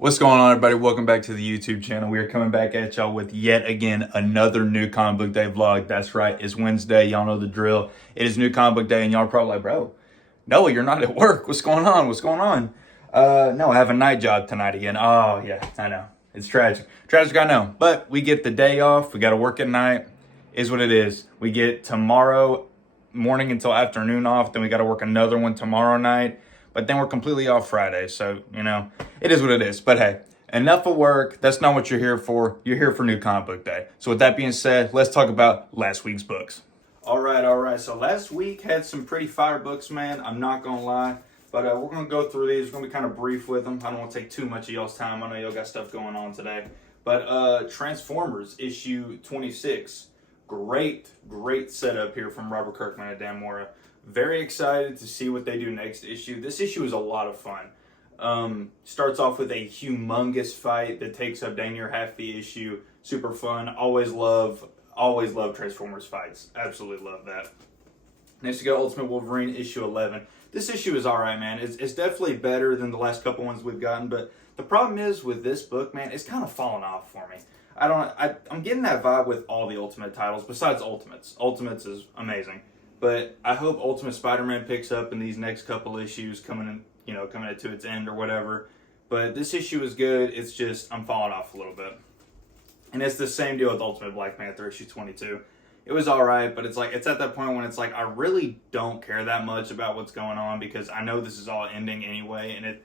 What's going on, everybody? Welcome back to the YouTube channel. We are coming back at y'all with yet again another new comic book day vlog. That's right, it's Wednesday. Y'all know the drill. It is new comic book day, and y'all are probably like, bro, no, you're not at work. What's going on? What's going on? No, I have a night job tonight again. Oh, yeah, I know. It's tragic. Tragic, I know. But we get the day off. We got to work at night. Is what it is. We get tomorrow morning until afternoon off. Then we got to work another one tomorrow night. But then we're completely off Friday. So, it is what it is. But hey, enough of work. That's not what you're here for. You're here for new comic book day. So with that being said, let's talk about last week's books. All right. So last week had some pretty fire books, man. I'm not going to lie. But we're going to go through these. We're going to be kind of brief with them. I don't want to take too much of y'all's time. I know y'all got stuff going on today. But Transformers issue 26. Great setup here from Robert Kirkman and Dan Mora. Very excited to see what they do next issue. This issue is a lot of fun. Starts off with a humongous fight that takes up dang near half the issue. Super fun. Always love Transformers fights. Absolutely love that. Next we got Ultimate Wolverine issue 11. This issue is alright, man. It's definitely better than the last couple ones we've gotten, but the problem is with this book, man, it's kind of fallen off for me. I'm getting that vibe with all the Ultimate titles, besides Ultimates. Ultimates is amazing. But I hope Ultimate Spider-Man picks up in these next couple issues coming to its end or whatever. But this issue is good. It's just, I'm falling off a little bit. And it's the same deal with Ultimate Black Panther issue 22. It was alright, but it's at that point when it's like, I really don't care that much about what's going on because I know this is all ending anyway. And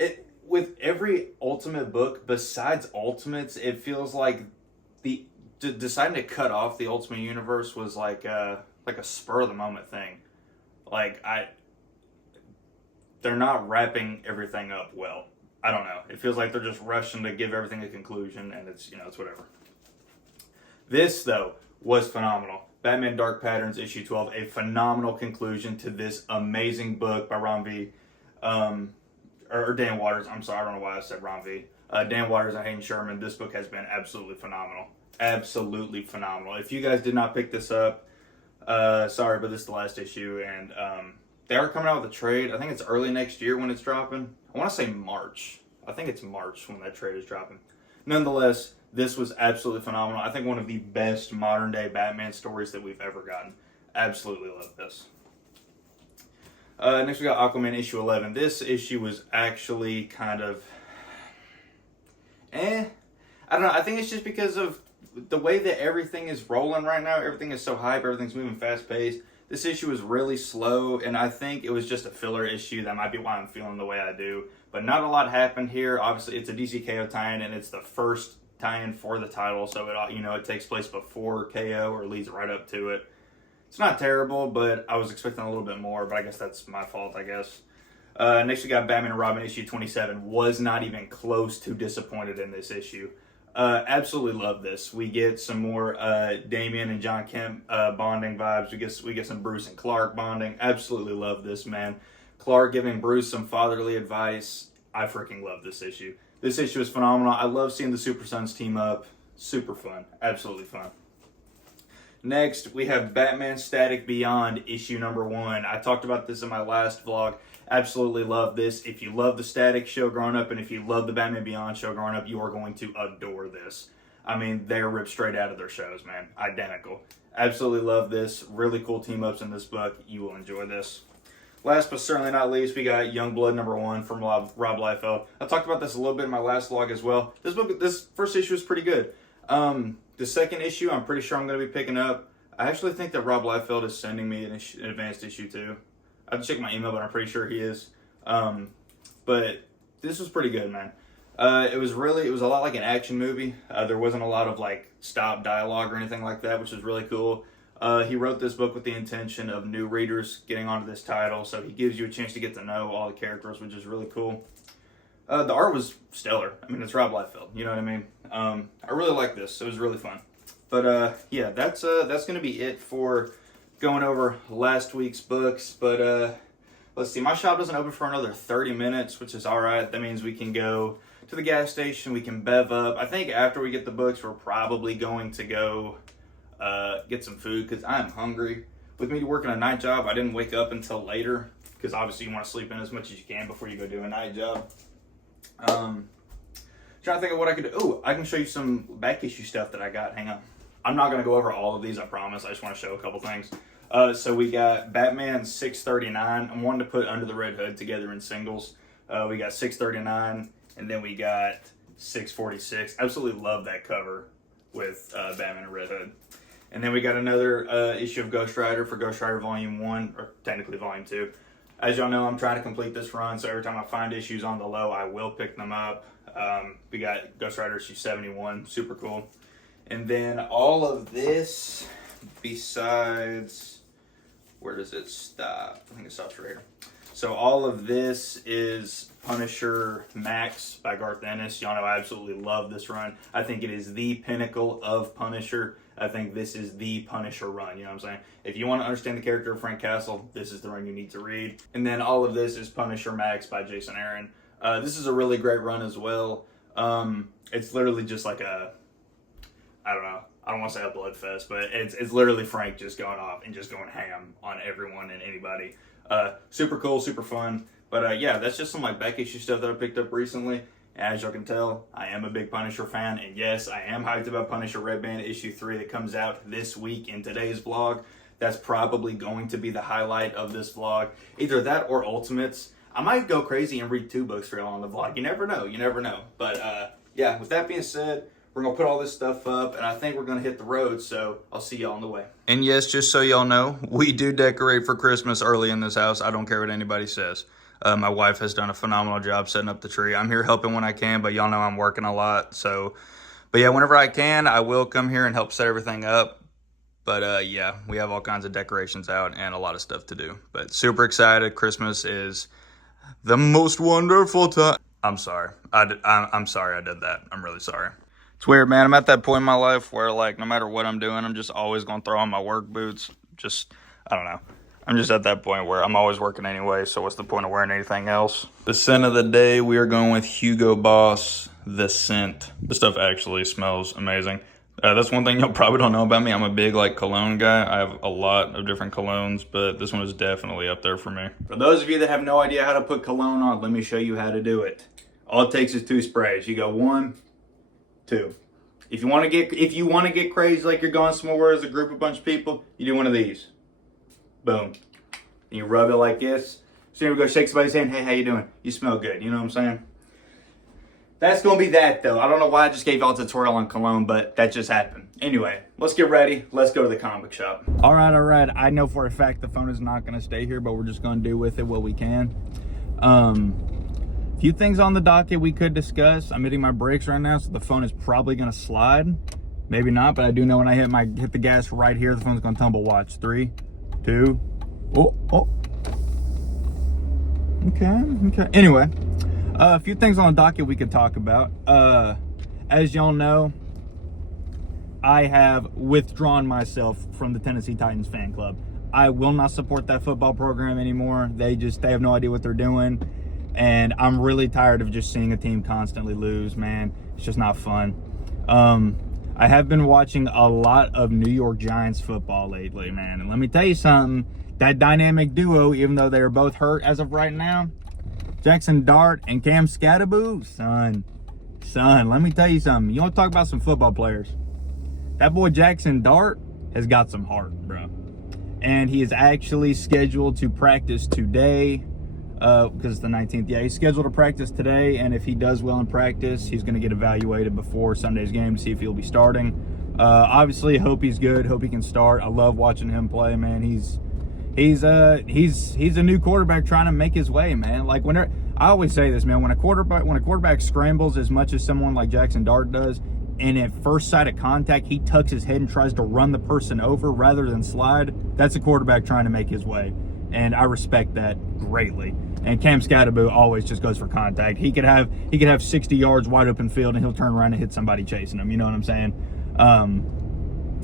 it with every Ultimate book, besides Ultimates, it feels like deciding to cut off the Ultimate Universe was like a spur of the moment thing. They're not wrapping everything up well. I don't know. It feels like they're just rushing to give everything a conclusion, and it's whatever. This though was phenomenal. Batman Dark Patterns issue 12, a phenomenal conclusion to this amazing book by Ron V. Or Dan Waters. I'm sorry, I don't know why I said Ron V. Dan Waters and Hayden Sherman. This book has been absolutely phenomenal. Absolutely phenomenal. If you guys did not pick this up, sorry, but this is the last issue, and they are coming out with a trade. I think it's early next year when it's dropping. I want to say March. I think it's March when that trade is dropping. Nonetheless, this was absolutely phenomenal. I think one of the best modern day Batman stories that we've ever gotten. Absolutely love this. Next we got Aquaman issue 11. This issue was actually kind of I don't know. I think it's just because of the way that everything is rolling right now. Everything is so hype. Everything's moving fast paced. This issue is really slow, and I think it was just a filler issue. That might be why I'm feeling the way I do. But not a lot happened here. Obviously, it's a DC KO tie-in, and it's the first tie-in for the title, so it takes place before KO or leads right up to it. It's not terrible, but I was expecting a little bit more. But I guess that's my fault. I guess. Next, we got Batman and Robin issue 27. Was not even close to disappointed in this issue. Absolutely love this. We get some more Damian and John Kemp bonding vibes. We get some Bruce and Clark bonding. Absolutely love this, man. Clark giving Bruce some fatherly advice. I freaking love this issue. This issue is phenomenal. I love seeing the Super Sons team up. Super fun. Absolutely fun. Next, we have Batman Static Beyond issue number 1. I talked about this in my last vlog. Absolutely love this. If you love the Static show growing up and if you love the Batman Beyond show growing up, you are going to adore this. I mean, they're ripped straight out of their shows, man. Identical. Absolutely love this. Really cool team-ups in this book. You will enjoy this. Last but certainly not least, we got Youngblood number 1 from Rob Liefeld. I talked about this a little bit in my last vlog as well. This first issue is pretty good. The second issue, I'm pretty sure I'm going to be picking up. I actually think that Rob Liefeld is sending me an advanced issue too. I have to check my email, but I'm pretty sure he is. But this was pretty good, man. It was a lot like an action movie. There wasn't a lot of stop dialogue or anything like that, which was really cool. He wrote this book with the intention of new readers getting onto this title, so he gives you a chance to get to know all the characters, which is really cool. The art was stellar. I mean, it's Rob Liefeld, you know what I mean? I really like this. It was really fun. But yeah, that's going to be it for going over last week's books. But let's see, my shop doesn't open for another 30 minutes, which is all right. That means we can go to the gas station, we can bev up. I think after we get the books, we're probably going to go get some food because I'm hungry. With me working a night job, I didn't wake up until later because obviously you want to sleep in as much as you can before you go do a night job. Trying to think of what I could do. Oh, I can show you some back issue stuff that I got. Hang on. I'm not going to go over all of these, I promise. I just want to show a couple things. So we got Batman 639. I'm wanting to put Under the Red Hood together in singles. We got 639, and then we got 646. Absolutely love that cover with Batman and Red Hood. And then we got another issue of Ghost Rider for Ghost Rider Volume 1, or technically Volume 2. As y'all know, I'm trying to complete this run, so every time I find issues on the low, I will pick them up. We got Ghost Rider issue 71, super cool. And then all of this, besides, where does it stop? I think it stops right here. So all of this is Punisher Max by Garth Ennis. Y'all know I absolutely love this run. I think it is the pinnacle of Punisher. I think this is the Punisher run, you know what I'm saying? If you want to understand the character of Frank Castle, this is the run you need to read. And then all of this is Punisher Max by Jason Aaron. This is a really great run as well. It's literally just like a, I don't know, I don't want to say a blood fest, but it's literally Frank just going off and just going ham on everyone and anybody. Super cool, super fun. But yeah, that's just some like back issue stuff that I picked up recently. As y'all can tell, I am a big Punisher fan, and yes, I am hyped about Punisher Red Band issue 3 that comes out this week in today's vlog. That's probably going to be the highlight of this vlog. Either that or Ultimates. I might go crazy and read 2 books for y'all on the vlog. You never know, you never know. But yeah, with that being said, we're going to put all this stuff up, and I think we're going to hit the road, so I'll see y'all on the way. And yes, just so y'all know, we do decorate for Christmas early in this house. I don't care what anybody says. My wife has done a phenomenal job setting up the tree. I'm here helping when I can, but y'all know I'm working a lot. So, but yeah, whenever I can, I will come here and help set everything up. But yeah, we have all kinds of decorations out and a lot of stuff to do. But super excited. Christmas is the most wonderful time. I'm sorry. I'm sorry I did that. I'm really sorry. It's weird, man. I'm at that point in my life where, like, no matter what I'm doing, I'm just always going to throw on my work boots. Just, I don't know. I'm just at that point where I'm always working anyway, so what's the point of wearing anything else? The scent of the day, we are going with Hugo Boss, The Scent. This stuff actually smells amazing. That's one thing y'all probably don't know about me. I'm a big, like, cologne guy. I have a lot of different colognes, but this one is definitely up there for me. For those of you that have no idea how to put cologne on, let me show you how to do it. All it takes is 2 sprays. You go 1, 2. If you want to get crazy, like you're going somewhere as a group of bunch of people, you do one of these. Boom. And you rub it like this. So you go shake somebody's hand. Hey, how you doing? You smell good. You know what I'm saying? That's going to be that, though. I don't know why I just gave y'all a tutorial on cologne, but that just happened. Anyway, let's get ready. Let's go to the comic shop. All right. I know for a fact the phone is not going to stay here, but we're just going to do with it what we can. Few things on the docket we could discuss. I'm hitting my brakes right now, so the phone is probably going to slide. Maybe not, but I do know when I hit the gas right here, the phone's going to tumble. Watch. 3, 2. Oh. Okay. Anyway, a few things on the docket we could talk about. As y'all know, I have withdrawn myself from the Tennessee Titans fan club. I will not support that football program anymore. They have no idea what they're doing. And I'm really tired of just seeing a team constantly lose, man. It's just not fun. I have been watching a lot of New York Giants football lately, man. And let me tell you something. That dynamic duo, even though they're both hurt as of right now, Jackson Dart and Cam Scatterboo, son, let me tell you something. You want to talk about some football players? That boy Jackson Dart has got some heart, bro. And he is actually scheduled to practice today. Because it's the 19th. Yeah, he's scheduled to practice today, and if he does well in practice, he's going to get evaluated before Sunday's game to see if he'll be starting. Obviously, hope he's good. Hope he can start. I love watching him play, man. He's a new quarterback trying to make his way, man. Like I always say this, man. When a quarterback scrambles as much as someone like Jackson Dart does, and at first sight of contact, he tucks his head and tries to run the person over rather than slide. That's a quarterback trying to make his way. And I respect that greatly. And Cam Scatterboo always just goes for contact. He could have 60 yards wide open field, and he'll turn around and hit somebody chasing him. You know what I'm saying?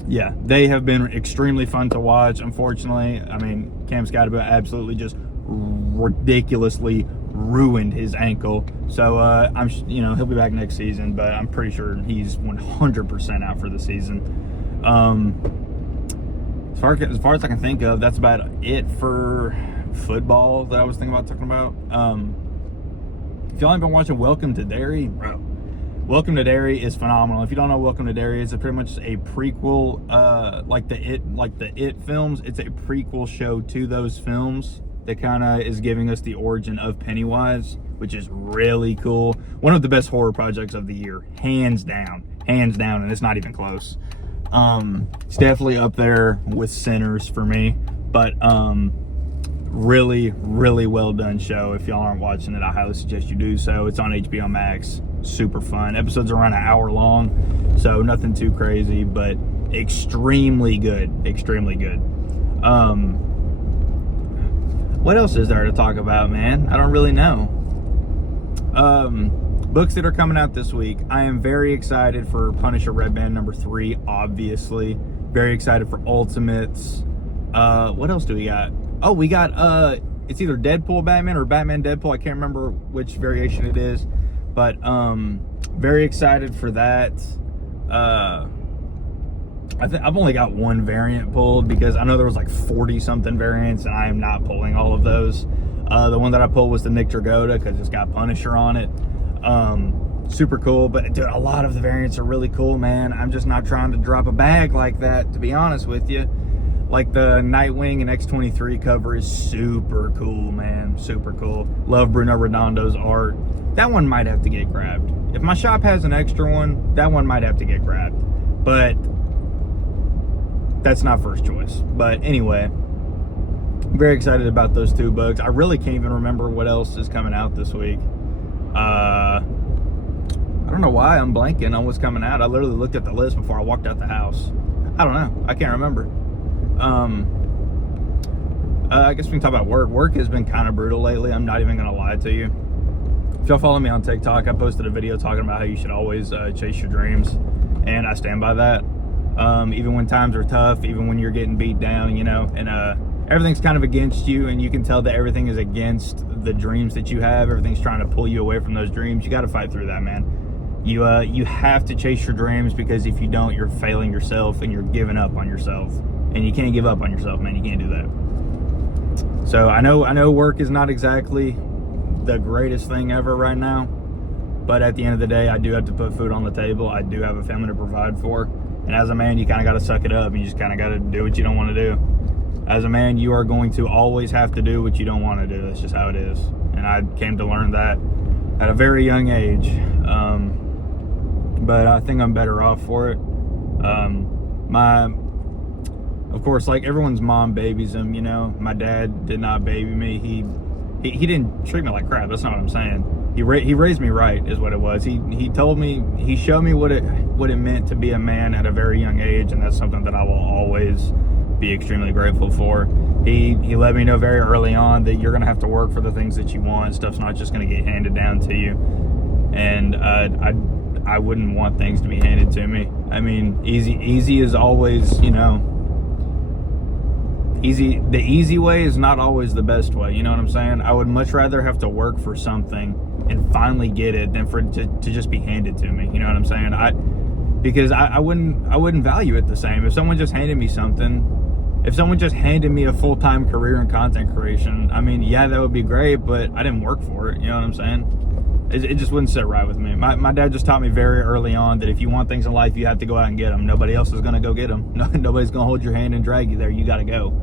Yeah, they have been extremely fun to watch. Unfortunately, I mean, Cam Scatterboo absolutely just ridiculously ruined his ankle. So he'll be back next season, but I'm pretty sure he's 100% out for the season. As far as I can think of, that's about it for football that I was thinking about talking about. If y'all ain't been watching Welcome to Derry, bro, Welcome to Derry is phenomenal. If you don't know Welcome to Derry, it's pretty much a prequel, like the It films. It's a prequel show to those films that kind of is giving us the origin of Pennywise, which is really cool. One of the best horror projects of the year, hands down, and it's not even close. It's definitely up there with Sinners for me, but really well done show. If y'all aren't watching it, I highly suggest you do so. It's on HBO Max. Super fun. Episodes are around an hour long, so nothing too crazy, but extremely good. What else is there to talk about, man? I don't really know. Books that are coming out this week. I am very excited for Punisher Red Band #3, obviously. Very excited for Ultimates. What else do we got? Oh, we got it's either Deadpool Batman or Batman Deadpool. I can't remember which variation it is, but very excited for that. I think I've only got one variant pulled because I know there was like 40 something variants, and I am not pulling all of those. The one that I pulled was the Nick Dragotta because it's got Punisher on it. Super cool, but dude, a lot of the variants are really cool, man. I'm just not trying to drop a bag like that, to be honest with you. Like the Nightwing and X-23 cover is super cool, man. Super cool. Love Bruno Redondo's art. That one might have to get grabbed. If my shop has an extra one, that one might have to get grabbed. But that's not first choice. But anyway, I'm very excited about those two books. I really can't even remember what else is coming out this week. I don't know why I'm blanking on what's coming out. I literally looked at the list before I walked out the house. I don't know. I can't remember. I guess we can talk about work. Work has been kind of brutal lately. I'm not even going to lie to you. If y'all follow me on TikTok, I posted a video talking about how you should always chase your dreams. And I stand by that. Even when times are tough, even when you're getting beat down, you know, and everything's kind of against you, and you can tell that everything is against the dreams that you have. Everything's trying to pull you away from those dreams. You got to fight through that, man. You have to chase your dreams, because if you don't, you're failing yourself and you're giving up on yourself. And you can't give up on yourself, man. You can't do that. So I know work is not exactly the greatest thing ever right now, but at the end of the day, I do have to put food on the table. I do have a family to provide for. And as a man, you kind of got to suck it up. You just kind of got to do what you don't want to do. As a man, you are going to always have to do what you don't want to do. That's just how it is. And I came to learn that at a very young age. But I think I'm better off for it. Of course, like everyone's mom babies them, you know. My dad did not baby me. He didn't treat me like crap. That's not what I'm saying. He raised me right, is what it was. He told me, he showed me what it meant to be a man at a very young age, and that's something that I will always be extremely grateful for. He let me know very early on that you're gonna have to work for the things that you want. Stuff's not just gonna get handed down to you. And I wouldn't want things to be handed to me. I mean, easy is always, you know. The easy way is not always the best way, you know what I'm saying? I would much rather have to work for something and finally get it than for it to just be handed to me, you know what I'm saying? Because I wouldn't value it the same. If someone just handed me something, if someone just handed me a full-time career in content creation, I mean, yeah, that would be great, but I didn't work for it, you know what I'm saying? It just wouldn't sit right with me. My dad just taught me very early on that if you want things in life, you have to go out and get them. Nobody else is going to go get them. Nobody's going to hold your hand and drag you there. You got to go.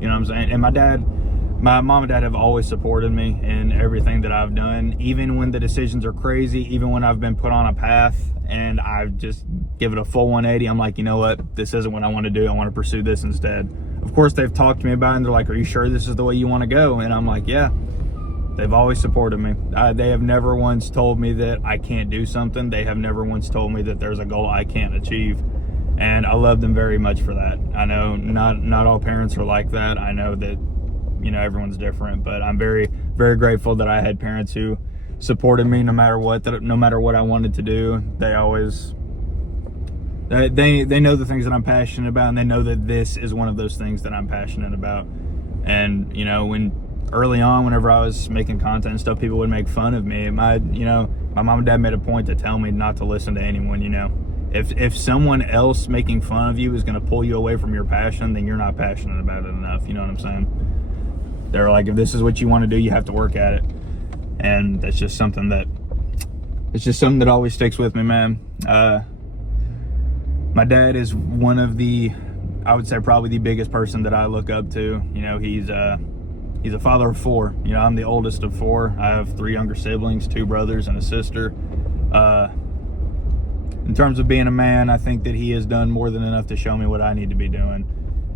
You know what I'm saying? And my mom and dad have always supported me in everything that I've done, even when the decisions are crazy, even when I've been put on a path and I've just give it a full 180. I'm like, you know what? This isn't what I want to do. I want to pursue this instead. Of course, they've talked to me about it, and they're like, are you sure this is the way you want to go? And I'm like, yeah. They've always supported me. They have never once told me that I can't do something. They have never once told me that there's a goal I can't achieve. And I love them very much for that. I know not all parents are like that. I know that, you know, everyone's different, but I'm very, very grateful that I had parents who supported me no matter what I wanted to do. They always, they know the things that I'm passionate about, and they know that this is one of those things that I'm passionate about. And, you know, early on, whenever I was making content and stuff, people would make fun of me. My mom and dad made a point to tell me not to listen to anyone, you know. If someone else making fun of you is going to pull you away from your passion, then you're not passionate about it enough. You know what I'm saying? They're like, if this is what you want to do, you have to work at it. And that's just something that it's just something that always sticks with me, man. My dad is one of the, I would say probably the biggest person that I look up to. You know, he's a father of 4. You know, I'm the oldest of 4. I have 3 younger siblings, 2 brothers and a sister. In terms of being a man, I think that he has done more than enough to show me what I need to be doing.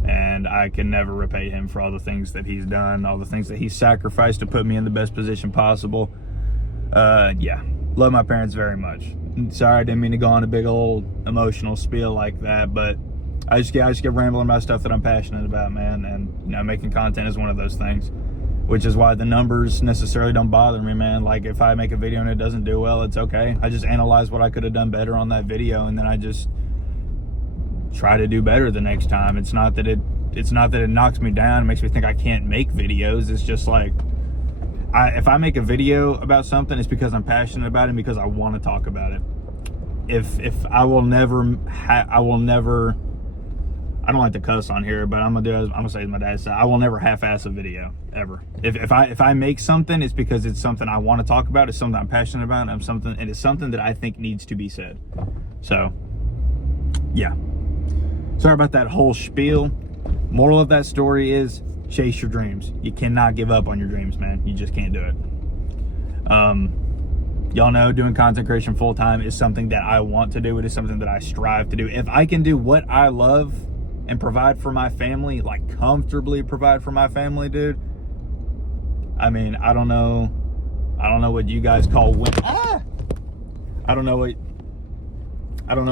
And I can never repay him for all the things that he's done, all the things that he's sacrificed to put me in the best position possible. Yeah, love my parents very much. Sorry, I didn't mean to go on a big old emotional spiel like that, but I just get rambling about stuff that I'm passionate about, man. And, you know, making content is one of those things, which is why the numbers necessarily don't bother me, man. Like, if I make a video and it doesn't do well, it's okay. I just analyze what I could have done better on that video, and then I just try to do better the next time. It's not that it knocks me down, it makes me think I can't make videos. It's just like, if I make a video about something, it's because I'm passionate about it and because I want to talk about it. If I will never, I don't like to cuss on here, but I'm gonna say as my dad said, I will never half-ass a video, ever. If I make something, it's because it's something I want to talk about, it's something I'm passionate about, and it's something that I think needs to be said. So, yeah. Sorry about that whole spiel. Moral of that story is, chase your dreams. You cannot give up on your dreams, man. You just can't do it. Y'all know doing content creation full-time is something that I want to do. It is something that I strive to do. If I can do what I love and provide for my family, like comfortably provide for my family, dude, I mean, I don't know what you guys call winning. I don't know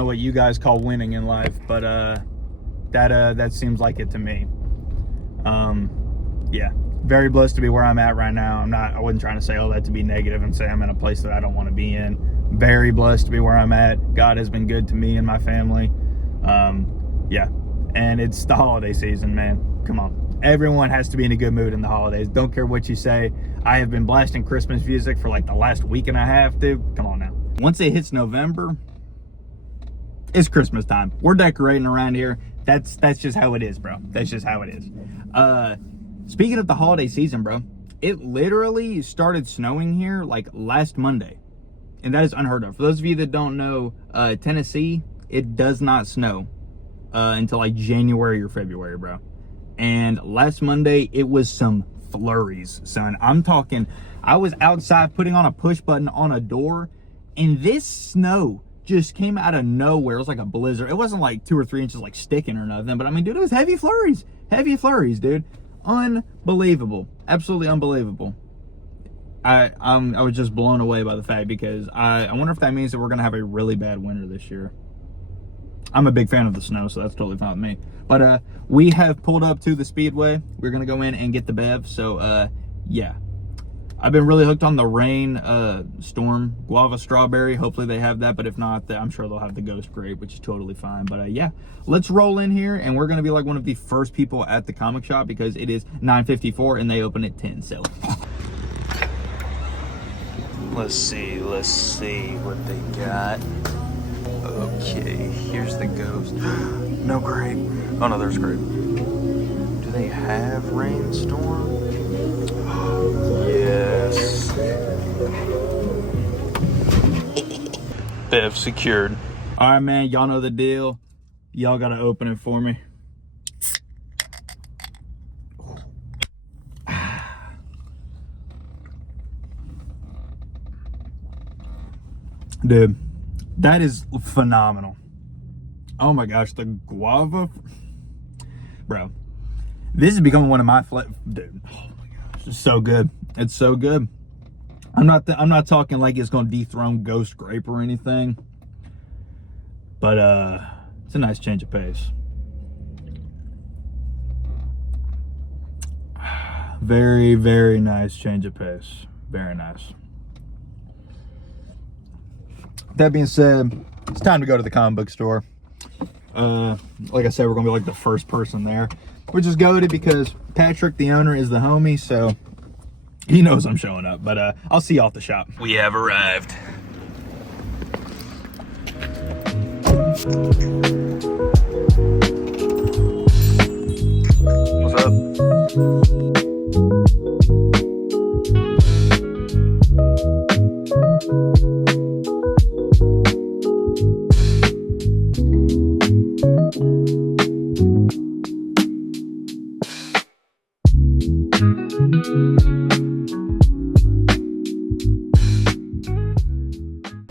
what you guys call winning in life, but that seems like it to me. Yeah, very blessed to be where I'm at right now. I wasn't trying to say all that to be negative and say I'm in a place that I don't want to be in. Very blessed to be where I'm at. God has been good to me and my family. Yeah, and it's the holiday season, man. Come on. Everyone has to be in a good mood in the holidays. Don't care what you say. I have been blasting Christmas music for like the last week and a half, dude. Come on now. Once it hits November, it's Christmas time. We're decorating around here. That's just how it is, bro. That's just how it is. Speaking of the holiday season, bro, it literally started snowing here like last Monday. And that is unheard of. For those of you that don't know, Tennessee, it does not snow until like January or February, bro. And last Monday, it was some flurries, son. I'm talking, I was outside putting on a push button on a door, and this snow just came out of nowhere. It was like a blizzard. It wasn't like 2 or 3 inches like sticking or nothing, but I mean, dude, it was heavy flurries, dude. Unbelievable, absolutely unbelievable. I was just blown away by the fact, because I wonder if that means that we're gonna have a really bad winter this year. I'm a big fan of the snow, so that's totally fine with me. But we have pulled up to the Speedway. We're gonna go in and get the bev. So yeah, I've been really hooked on the rain storm guava strawberry. Hopefully they have that, but if not, I'm sure they'll have the ghost grape, which is totally fine. But yeah, let's roll in here, and we're gonna be like one of the first people at the comic shop, because it is 9:54 and they open at 10. So let's see what they got. Okay, here's the ghost. No grape. Oh no, there's grape. Do they have rainstorm? Yes. Bev secured. All right, man, y'all know the deal. Y'all gotta open it for me. Dude, that is phenomenal. Oh my gosh, the guava, bro. This is becoming one of my dude. Oh my gosh, it's so good. It's so good. I'm not talking like it's gonna dethrone ghost grape or anything, but it's a nice change of pace. Very, very nice change of pace. Very nice. That being said, it's time to go to the comic book store. Like I said, we're gonna be like the first person there, which is goated because Patrick, the owner, is the homie, so he knows I'm showing up. But I'll see y'all at the shop. We have arrived. What's up?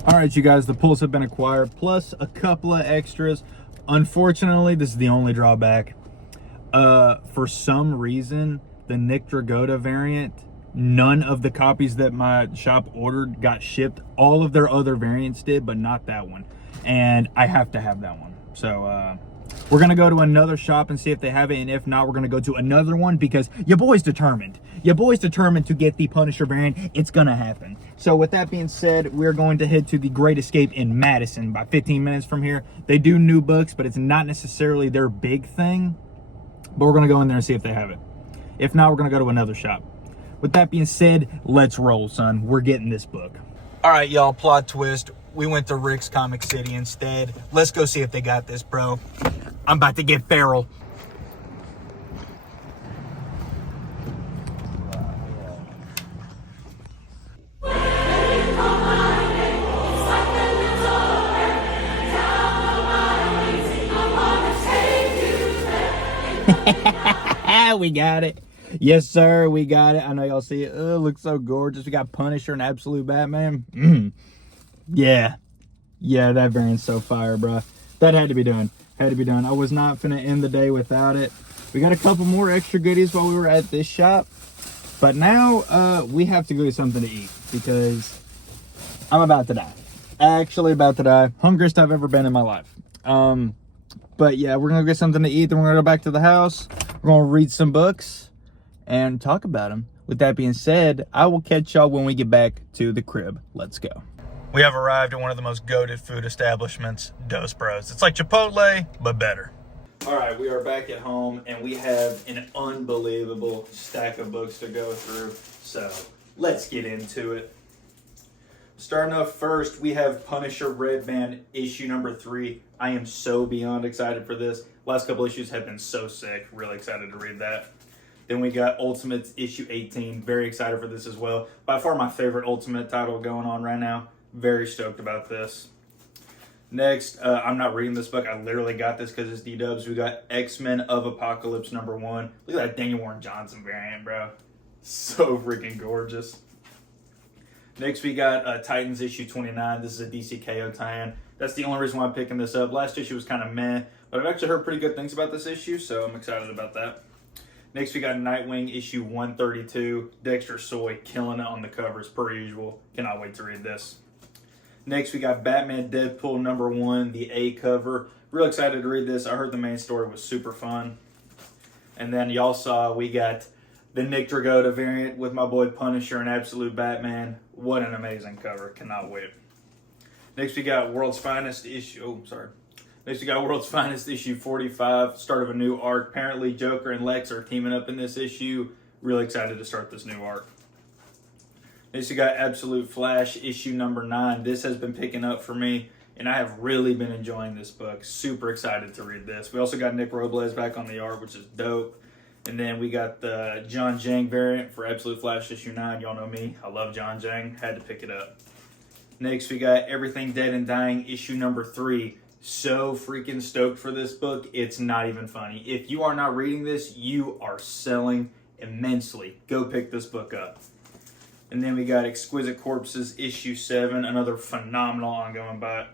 All right, you guys, the pulls have been acquired, plus a couple of extras. Unfortunately, this is the only drawback. For some reason, the Nick Dragotta variant, none of the copies that my shop ordered got shipped. All of their other variants did, but not that one. And I have to have that one. So, we're going to go to another shop and see if they have it. And if not, we're going to go to another one because your boy's determined. Your boy's determined to get the Punisher variant. It's going to happen. So with that being said, we're going to head to the Great Escape in Madison, about 15 minutes from here. They do new books, but it's not necessarily their big thing. But we're going to go in there and see if they have it. If not, we're going to go to another shop. With that being said, let's roll, son. We're getting this book. All right, y'all, plot twist. We went to Rick's Comic City instead. Let's go see if they got this, bro. I'm about to get feral. We got it. Yes, sir, we got it. I know y'all see it. Oh, it looks so gorgeous. We got Punisher and Absolute Batman. Yeah, that variant's so fire, bro. That had to be done. Had to be done. I was not finna end the day without it. We got a couple more extra goodies while we were at this shop, but now we have to go get something to eat because I'm about to die. Actually about to die. Hungriest I've ever been in my life. But yeah, we're gonna get something to eat. Then we're gonna go back to the house. We're gonna read some books and talk about them. With that being said, I will catch y'all when we get back to the crib. Let's go. We have arrived at one of the most goated food establishments, Dos Bros. It's like Chipotle, but better. All right, we are back at home, and we have an unbelievable stack of books to go through. So let's get into it. Starting off first, we have Punisher Red Band issue number 3. I am so beyond excited for this. Last couple issues have been so sick. Really excited to read that. Then we got Ultimates issue 18. Very excited for this as well. By far my favorite Ultimate title going on right now. Very stoked about this. Next, I'm not reading this book. I literally got this because it's D-Dubs. We got X-Men of Apocalypse number 1. Look at that Daniel Warren Johnson variant, bro. So freaking gorgeous. Next, we got Titans issue 29. This is a DCKO tie-in. That's the only reason why I'm picking this up. Last issue was kind of meh, but I've actually heard pretty good things about this issue, so I'm excited about that. Next, we got Nightwing issue 132. Dexter Soy killing it on the covers per usual. Cannot wait to read this. Next, we got Batman Deadpool number 1, the A cover. Real excited to read this. I heard the main story was super fun. And then y'all saw we got the Nick Dragotta variant with my boy Punisher and Absolute Batman. What an amazing cover. Cannot wait. Next, we got World's Finest issue. Next, we got World's Finest issue 45. Start of a new arc. Apparently, Joker and Lex are teaming up in this issue. Really excited to start this new arc. Next, we got Absolute Flash issue number 9. This has been picking up for me, and I have really been enjoying this book. Super excited to read this. We also got Nick Robles back on the art, which is dope. And then we got the John Jang variant for Absolute Flash issue 9. Y'all know me. I love John Jang. Had to pick it up. Next, we got Everything Dead and Dying issue number 3. So freaking stoked for this book. It's not even funny. If you are not reading this, you are selling immensely. Go pick this book up. And then we got Exquisite Corpses issue 7. Another phenomenal ongoing buy.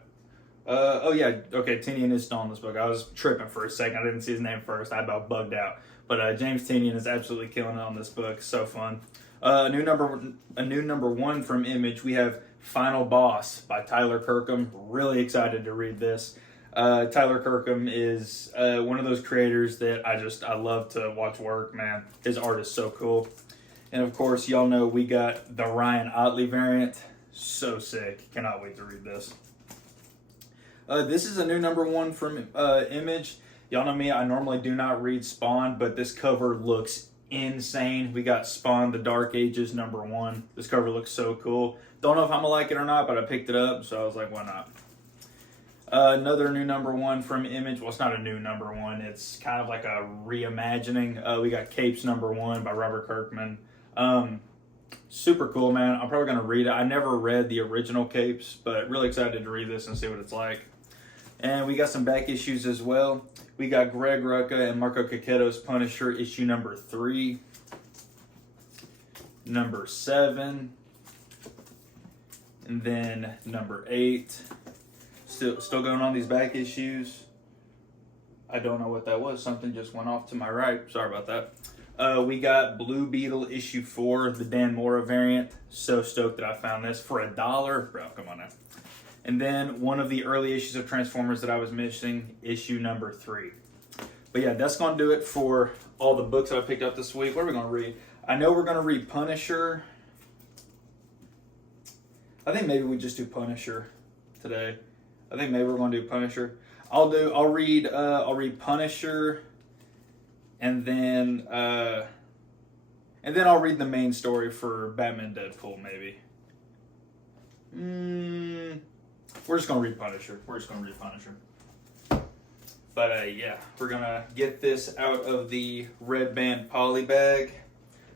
Tinian is still on this book. I was tripping for a second. I didn't see his name first. I about bugged out. But James Tinian is absolutely killing it on this book. So fun. A new number 1 from Image. We have Final Boss by Tyler Kirkham. Really excited to read this. Tyler Kirkham is one of those creators that I love to watch work, man. His art is so cool. And of course, y'all know we got the Ryan Otley variant. So sick. Cannot wait to read this. This is a new number 1 from Image. Y'all know me, I normally do not read Spawn, but this cover looks insane. We got Spawn, The Dark Ages, number 1. This cover looks so cool. Don't know if I'm going to like it or not, but I picked it up, so I was like, why not? Another new number 1 from Image. Well, it's not a new number 1. It's kind of like a reimagining. We got Capes number 1 by Robert Kirkman. Super cool, man. I'm probably going to read it. I never read the original Capes, but really excited to read this and see what it's like. And we got some back issues as well. We got Greg Rucka and Marco Cacchetto's Punisher issue number 3. Number 7. And then number 8, still going on these back issues. I don't know what that was. Something just went off to my right. Sorry about that. We got Blue Beetle issue 4, the Dan Mora variant. So stoked that I found this for $1. Bro, come on now. And then one of the early issues of Transformers that I was missing, issue number 3. But yeah, that's going to do it for all the books that I picked up this week. What are we going to read? I know we're going to read Punisher. I think maybe we just do Punisher today. I think maybe we're going to do Punisher. I'll read Punisher, and then I'll read the main story for Batman Deadpool maybe. We're just gonna read Punisher. But yeah, we're gonna get this out of the red band poly bag.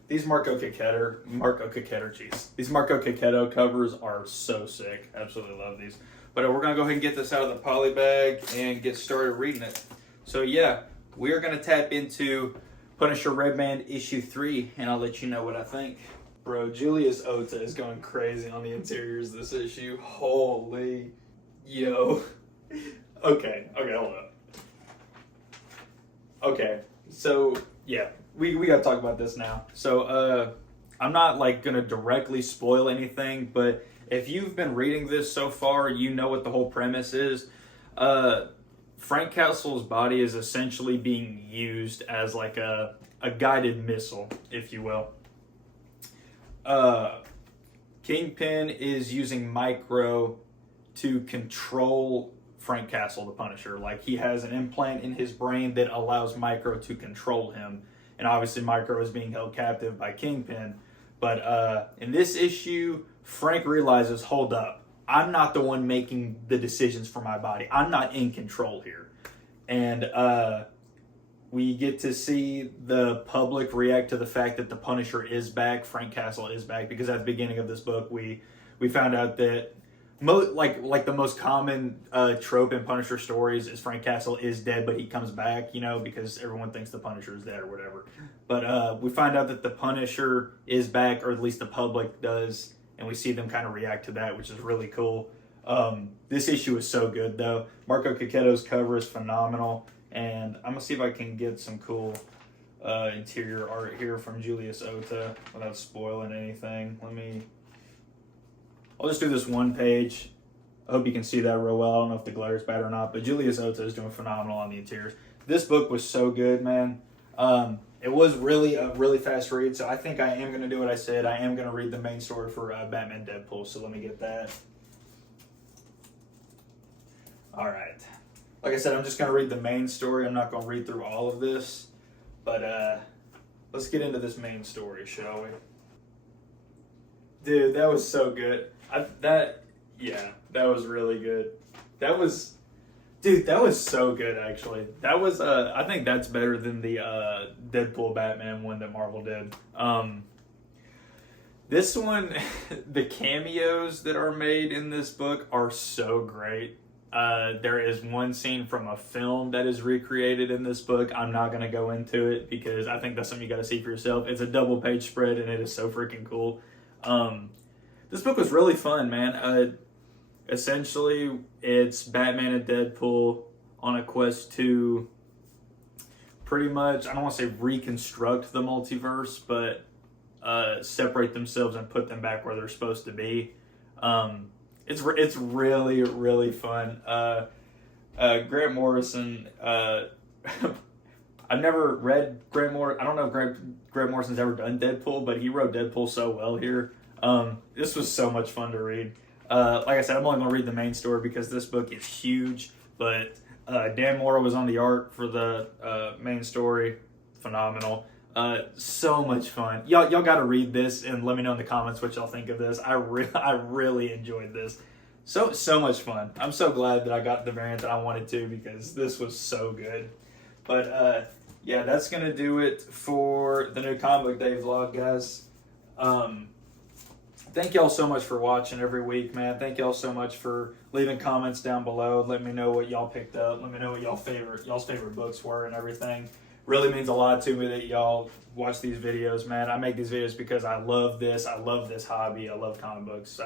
These Marco Cicetto, jeez. These Marco Cicetto covers are so sick. Absolutely love these. But we're gonna go ahead and get this out of the poly bag and get started reading it. So yeah, we are gonna tap into Punisher Red Band issue 3, and I'll let you know what I think. Bro, Julius Ota is going crazy on the interiors of this issue. Holy, yo. Okay, hold up. Okay, so yeah, we gotta talk about this now. So I'm not like gonna directly spoil anything, but if you've been reading this so far, you know what the whole premise is. Frank Castle's body is essentially being used as like a guided missile, if you will. Kingpin is using Micro to control Frank Castle, the Punisher. Like, he has an implant in his brain that allows Micro to control him. And obviously Micro is being held captive by Kingpin. But in this issue, Frank realizes, hold up, I'm not the one making the decisions for my body. I'm not in control here. And we get to see the public react to the fact that the Punisher is back, Frank Castle is back, because at the beginning of this book, we found out that like the most common trope in Punisher stories is Frank Castle is dead, but he comes back, you know, because everyone thinks the Punisher is dead or whatever. But we find out that the Punisher is back, or at least the public does, and we see them kind of react to that, which is really cool. This issue is so good, though. Marco Cicetto's cover is phenomenal, and I'm going to see if I can get some cool interior art here from Julius Ota without spoiling anything. I'll just do this one page. I hope you can see that real well. I don't know if the glare is bad or not, but Julius Ota is doing phenomenal on the interiors. This book was so good, man. It was really a really fast read, so I think I am going to do what I said. I am going to read the main story for Batman Deadpool, so let me get that. All right. Like I said, I'm just going to read the main story. I'm not going to read through all of this, but let's get into this main story, shall we? Dude, that was so good. That was really good. That was so good, actually. That was, I think that's better than the Deadpool Batman one that Marvel did. This one, the cameos that are made in this book are so great. There is one scene from a film that is recreated in this book. I'm not going to go into it because I think that's something you got to see for yourself. It's a double page spread and it is so freaking cool. This book was really fun, man. Essentially, it's Batman and Deadpool on a quest to pretty much, I don't want to say reconstruct the multiverse, but separate themselves and put them back where they're supposed to be. It's really, really fun. Grant Morrison, I've never read Grant Morrison. I don't know if Grant Morrison's ever done Deadpool, but he wrote Deadpool so well here. This was so much fun to read. Like I said, I'm only going to read the main story because this book is huge, but Dan Mora was on the art for the main story. Phenomenal. So much fun. Y'all got to read this and let me know in the comments what y'all think of this. I really enjoyed this. So much fun. I'm so glad that I got the variant that I wanted to because this was so good. But yeah, that's going to do it for the new Comic Book Day vlog, guys. Thank y'all so much for watching every week, man. Thank y'all so much for leaving comments down below. Let me know what y'all picked up. Let me know what y'all's favorite books were and everything. Really means a lot to me that y'all watch these videos, man. I make these videos because I love this. I love this hobby. I love comic books.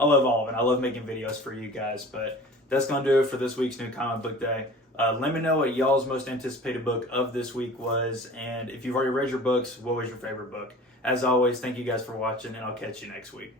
I love all of it. I love making videos for you guys. But that's going to do it for this week's New Comic Book Day. Let me know what y'all's most anticipated book of this week was. And if you've already read your books, what was your favorite book? As always, thank you guys for watching, and I'll catch you next week.